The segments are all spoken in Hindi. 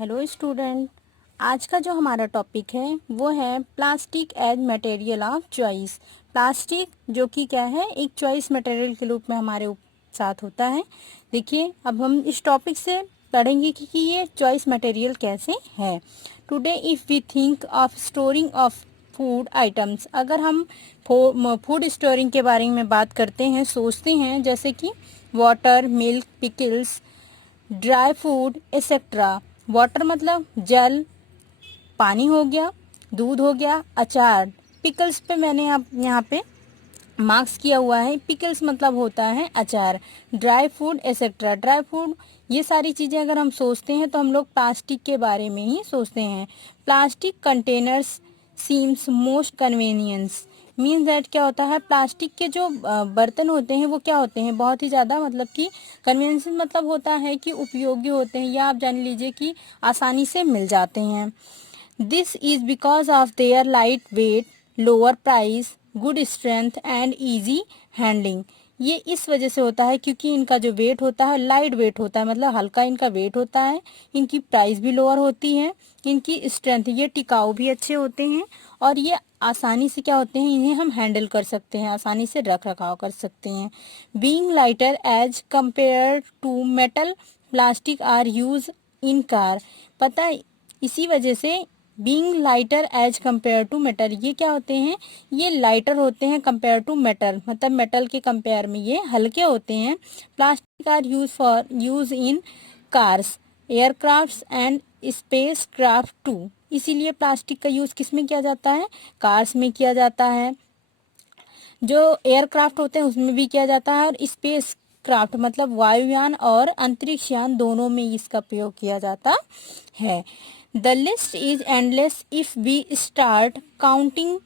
Hello student. आज का जो हमारा टॉपिक है वो है plastic as material of choice. Plastic जो कि क्या है, एक चॉइस मटेरियल के रूप में हमारे साथ होता है। देखिए, अब हम इस टॉपिक से पढ़ेंगे कि ये चॉइस मटेरियल कैसे है। Today if we think of storing of food items, अगर हम फूड स्टोरिंग के बारे में बात करते हैं, सोचते हैं, जैसे कि water, milk, pickles, dry food etcetera. Water मतलब जल, पानी हो गया, दूध हो गया, अचार। पिकल्स पे मैंने यहाँ पे मार्क्स किया हुआ है। पिकल्स मतलब होता है अचार। Dry food etcetera, dry food, ये सारी चीज़ें अगर हम सोचते हैं तो हम लोग प्लास्टिक के बारे में ही सोचते हैं। Plastic containers seems most convenience, means that क्या होता है, प्लास्टिक के जो बर्तन होते हैं वो क्या होते हैं, बहुत ही ज़्यादा, मतलब कि कन्वीनियंस मतलब होता है कि उपयोगी होते हैं, या आप जान लीजिए कि आसानी से मिल जाते हैं। This is because of their light weight, lower price, good strength and easy handling. ये इस वजह से होता है क्योंकि इनका जो वेट होता है लाइट वेट होता है, मतलब हल्का इनका वेट होता है। इनकी प्राइस भी लोअर होती है। इनकी स्ट्रेंथ, ये टिकाऊ भी अच्छे होते हैं, और ये आसानी से क्या होते हैं, इन्हें हम हैंडल कर सकते हैं, आसानी से रख रखाव कर सकते हैं। Being lighter as compared to metal, plastic are used in car. पता है, इसी वजह से being lighter as compared to metal, ये क्या होते हैं, ये लाइटर होते हैं कंपेयर टू मेटल, मतलब मेटल के कंपेयर में ये हल्के होते हैं। Plastic are used in cars, aircrafts and spacecraft too. इसीलिए प्लास्टिक का यूज़ किस में किया जाता है, कार्स में किया जाता है, जो एयरक्राफ्ट होते हैं उसमें भी किया जाता है, और स्पेस क्राफ्ट मतलब वायुयान और अंतरिक्ष यान, दोनों में इसका प्रयोग किया जाता है। The list is endless if we start counting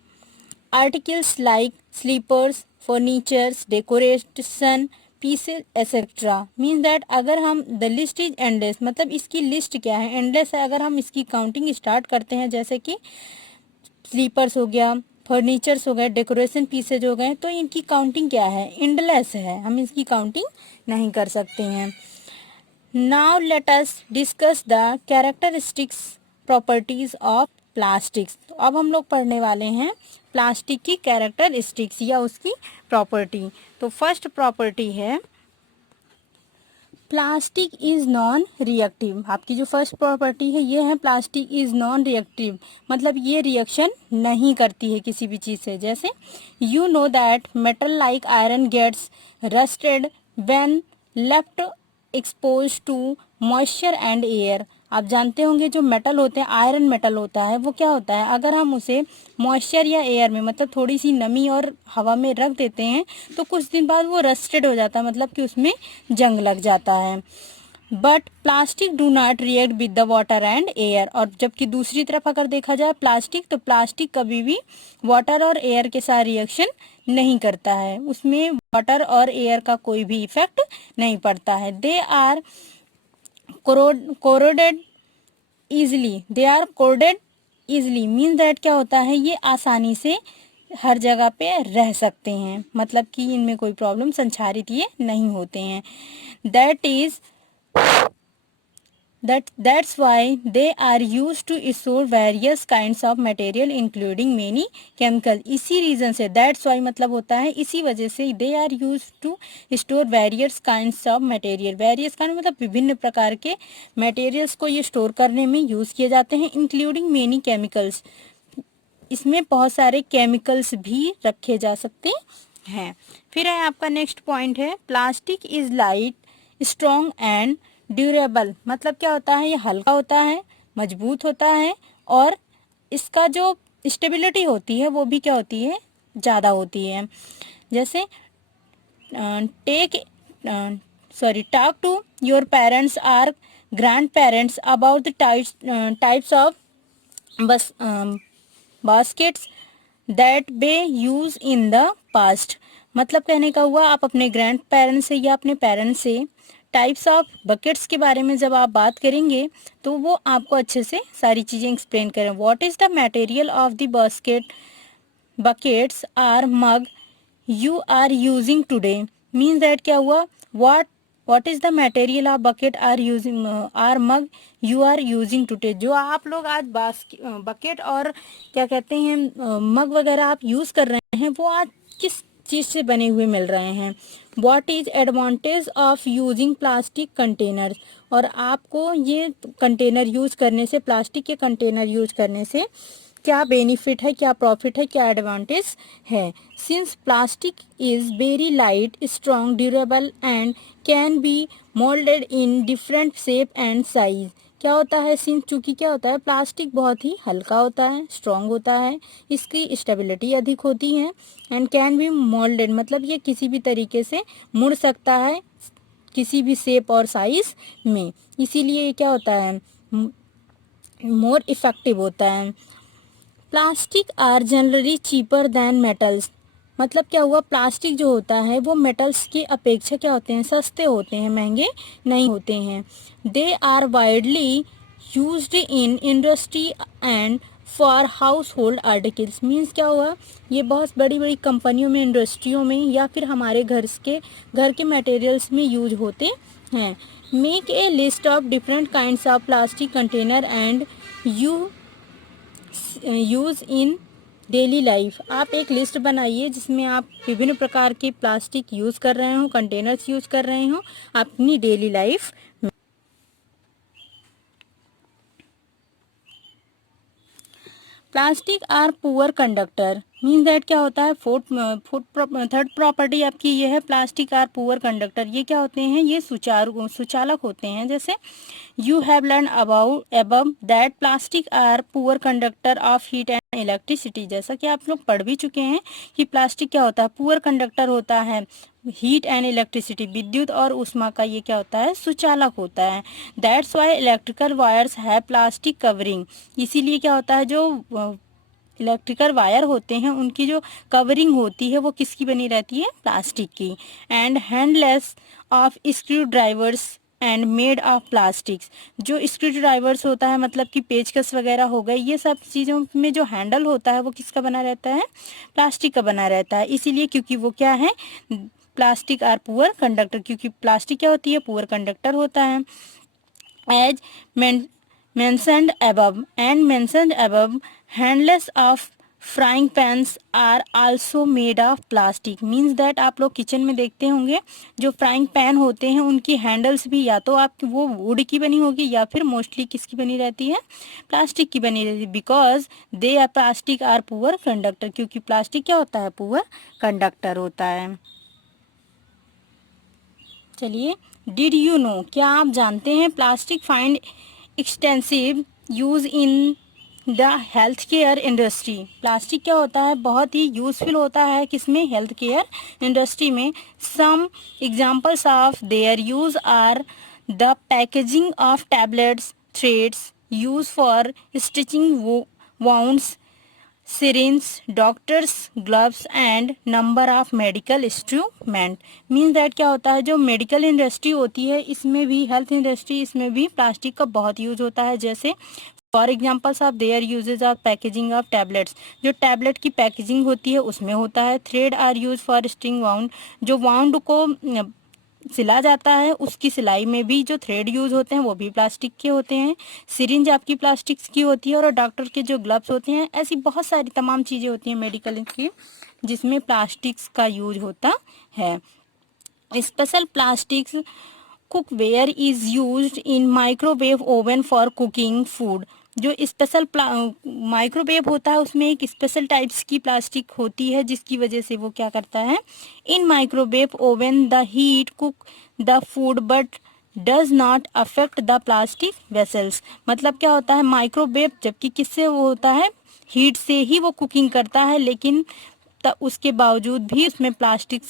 articles like slippers, furnitures, decoration pieces etcetera. Means that अगर हम, द लिस्ट इज एंडलेस मतलब इसकी लिस्ट क्या है, एंडलेस है। अगर हम इसकी काउंटिंग स्टार्ट करते हैं, जैसे कि स्लीपर्स हो गया, फर्नीचर्स हो गए, डेकोरेशन पीसेज हो गए, तो इनकी काउंटिंग क्या है, एंडलेस है, हम इसकी काउंटिंग नहीं कर सकते हैं। Now let us discuss the characteristics properties of plastics. तो अब हम लोग पढ़ने वाले हैं प्लास्टिक की कैरेक्टरिस्टिक्स या उसकी प्रॉपर्टी। तो फर्स्ट प्रॉपर्टी है प्लास्टिक इज नॉन रिएक्टिव। आपकी जो फर्स्ट प्रॉपर्टी है ये है प्लास्टिक इज नॉन रिएक्टिव, मतलब ये रिएक्शन नहीं करती है किसी भी चीज़ से। जैसे you know that metal like iron gets rusted when left exposed to moisture and air. आप जानते होंगे जो मेटल होते हैं, आयरन मेटल होता है, वो क्या होता है, अगर हम उसे मॉइस्चर या एयर में, मतलब थोड़ी सी नमी और हवा में रख देते हैं तो कुछ दिन बाद वो रस्टेड हो जाता है, मतलब कि उसमें जंग लग जाता है। But plastic do not react with the water and air. और जबकि दूसरी तरफ अगर देखा जाए प्लास्टिक, तो प्लास्टिक कभी भी वाटर और एयर के साथ रिएक्शन नहीं करता है, उसमें वाटर और एयर का कोई भी इफेक्ट नहीं पड़ता है। They are corroded easily, they are coded easily, mean that क्या होता है, ये आसानी से हर जगह पे रह सकते हैं, मतलब कि इनमें कोई प्रॉब्लम संचारित ये नहीं होते हैं। That is that's why they are used to store various kinds of material including many chemical। इसी रीजन से that's why मतलब होता है इसी वजह से, they are used to store various kinds of material। various kind मतलब विभिन्न प्रकार के materials को ये स्टोर करने में यूज किए जाते हैं, including many chemicals। इसमें बहुत सारे केमिकल्स भी रखे जा सकते हैं। फिर है आपका नेक्स्ट पॉइंट है plastic is light, strong and durable. मतलब क्या होता है, ये हल्का होता है, मजबूत होता है, और इसका जो स्टेबिलिटी होती है वो भी क्या होती है, ज़्यादा होती है। जैसे take talk to your parents are grand parents about the types of bus baskets that be use in the past. मतलब कहने का हुआ, आप अपने ग्रैंड पेरेंट्स से या अपने पेरेंट्स से टाइप्स ऑफ बकेट्स के बारे में जब आप बात करेंगे तो वो आपको अच्छे से सारी चीज़ें एक्सप्लेन करें। What is the material of the basket, buckets or mug you are using today. Means that क्या हुआ, what what is the material of bucket are using or mug you are using today. जो आप लोग आज बकेट और क्या कहते हैं मग वगैरह आप यूज कर रहे हैं वो आज किस चीज से बने हुए मिल रहे हैं। What is advantage of using plastic containers. और आपको ये कंटेनर यूज करने से, प्लास्टिक के कंटेनर यूज करने से क्या बेनिफिट है, क्या प्रॉफिट है, क्या एडवांटेज है। Since plastic is very light, strong, durable and can be moulded in different shape and size. क्या होता है, सिंस चूंकि क्या होता है प्लास्टिक बहुत ही हल्का होता है, स्ट्रॉन्ग होता है, इसकी स्टेबिलिटी अधिक होती है, एंड कैन बी मोल्डेड मतलब ये किसी भी तरीके से मुड़ सकता है किसी भी शेप और साइज में, इसीलिए ये क्या होता है मोर इफेक्टिव होता है। Plastic are generally cheaper than metals. मतलब क्या हुआ, प्लास्टिक जो होता है वो मेटल्स की अपेक्षा क्या होते हैं, सस्ते होते हैं, महंगे नहीं होते हैं। They are widely used in industry and for household articles. Means क्या हुआ, ये बहुत बड़ी बड़ी कंपनियों में, इंडस्ट्रियों में या फिर हमारे घर के मटेरियल्स में यूज होते हैं। Make a list of different kinds of plastic container and use in daily life. आप एक लिस्ट बनाइए जिसमें आप विभिन्न प्रकार के प्लास्टिक यूज़ कर रहे हो, कंटेनर्स यूज़ कर रहे हो अपनी डेली लाइफ में। Plastic are poor conductor means that क्या होता है, थर्ड प्रॉपर्टी आपकी ये है, प्लास्टिक आर पुअर कंडक्टर। ये क्या होते हैं, ये सुचालक होते हैं। जैसे you have learn about above that plastic are poor conductor of heat and electricity. जैसा कि आप लोग पढ़ भी चुके हैं कि प्लास्टिक क्या होता है, पुअर कंडक्टर होता है हीट एंड इलेक्ट्रिसिटी, विद्युत और ऊष्मा का ये क्या होता है, सुचालक होता है। दैट्स वाई इलेक्ट्रिकल वायर्स है प्लास्टिक कवरिंग। इसीलिए क्या होता है, जो इलेक्ट्रिकल वायर होते हैं उनकी जो कवरिंग होती है वो किसकी बनी रहती है, प्लास्टिक की। And handless of screw drivers and made of plastics. जो स्क्रू ड्राइवर्स होता है मतलब कि पेचकस वगैरह हो गए, ये सब चीज़ों में जो हैंडल होता है वो किसका बना रहता है, प्लास्टिक का बना रहता है। इसीलिए क्योंकि वो क्या है, प्लास्टिक आर पुअर कंडक्टर, क्योंकि प्लास्टिक क्या होती है, पुअर कंडक्टर होता है। As mentioned above and mentioned above, handles of frying pans are also made of plastic। means that आप लोग किचन में देखते होंगे जो फ्राइंग पैन होते हैं उनकी हैंडल्स भी या तो आपकी वो वुड की बनी होगी या फिर मोस्टली किसकी बनी रहती है, प्लास्टिक की बनी रहती है। Because they are plastic are poor conductor, क्योंकि प्लास्टिक क्या होता है, पुअर कंडक्टर होता है। चलिए, डिड यू नो, क्या आप जानते हैं, plastic find extensive use in the health care industry. Plastic क्या होता है, बहुत ही यूजफुल होता है किसमें, हेल्थ केयर इंडस्ट्री में। Some examples of their use are the packaging of tablets, threads use for stitching wounds, syringe, doctors gloves and number of medical instrument। Means that क्या होता है, जो मेडिकल इंडस्ट्री होती है इसमें भी, हेल्थ इंडस्ट्री, इसमें भी प्लास्टिक का बहुत यूज होता है। जैसे for examples of their usages of packaging of tablets, जो टैबलेट की पैकेजिंग होती है उसमें होता है। Thread are use for stitching wound, जो वाउंड को सिला जाता है उसकी सिलाई में भी जो थ्रेड यूज होते हैं वो भी प्लास्टिक के होते हैं। सिरिंज आपकी प्लास्टिक की होती है, और डॉक्टर के जो ग्लव्स होते हैं, ऐसी बहुत सारी तमाम चीज़ें होती हैं मेडिकल की जिसमें प्लास्टिक्स का यूज होता है। Special plastics cookware is used in microwave oven for cooking food. जो स्पेशल माइक्रोवेव होता है उसमें एक स्पेशल टाइप्स की प्लास्टिक होती है जिसकी वजह से वो क्या करता है, in microwave oven the heat cook the food but does not affect the plastic vessels. मतलब क्या होता है, माइक्रोवेव जबकि किससे वो होता है, हीट से ही वो कुकिंग करता है, लेकिन उसके बावजूद भी उसमें प्लास्टिक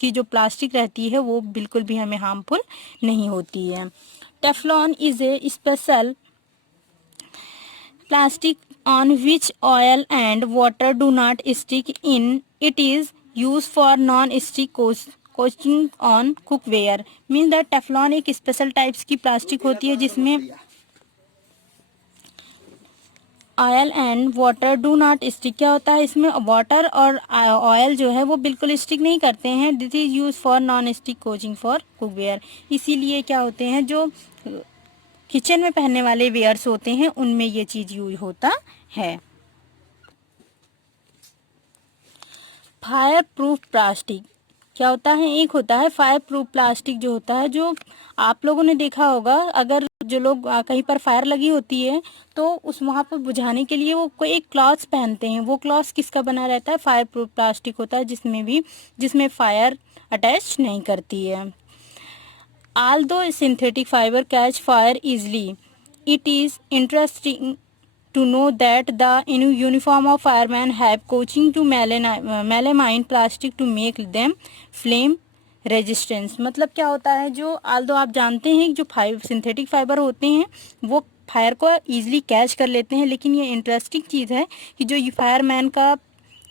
की जो प्लास्टिक रहती है वो बिल्कुल भी हमें हार्मफुल नहीं होती है। Teflon is a special plastic on which oil and water do not stick in. It is used for non-stick coating on cookware। Means that Teflon एक स्पेशल टाइप्स की प्लास्टिक होती है जिसमें oil and water do not stick. क्या होता है इसमें, वाटर और ऑयल जो है वो बिल्कुल स्टिक नहीं करते हैं। This is use for non stick coaching for cookware. इसीलिए क्या होते हैं, जो किचन में पहनने वाले वेयर्स होते हैं उनमें ये चीज यूज होता है। फायर प्रूफ प्लास्टिक क्या होता है, एक होता है फायर प्रूफ प्लास्टिक जो होता है, जो आप लोगों ने देखा होगा, अगर जो लोग कहीं पर फायर लगी होती है तो उस वहाँ पर बुझाने के लिए वो कोई एक क्लॉथ पहनते हैं। वो क्लॉथ किसका बना रहता है, फायर प्रूफ प्लास्टिक होता है, जिसमें फायर अटैच नहीं करती है। Although synthetic fiber catch fire easily, it is interesting to know that the uniform of firemen have coating to melamine plastic to make them flame resistance. मतलब क्या होता है, जो आल्दो आप जानते हैं जो सिंथेटिक फाइबर होते हैं वो फायर को इजीली कैच कर लेते हैं, लेकिन ये इंटरेस्टिंग चीज़ है कि जो फायरमैन का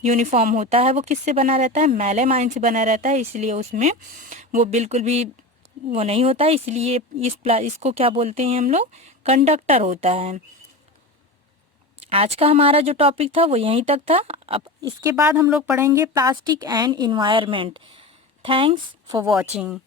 यूनिफॉर्म होता है वो किससे बना रहता है, मेलामाइन से बना रहता है, इसलिए उसमें वो बिल्कुल भी वो नहीं होता है। इसलिए इसको क्या बोलते हैं हम लोग, कंडक्टर होता है। आज का हमारा जो टॉपिक था वो यहीं तक था। अब इसके बाद हम लोग पढ़ेंगे plastic and environment. Thanks for watching.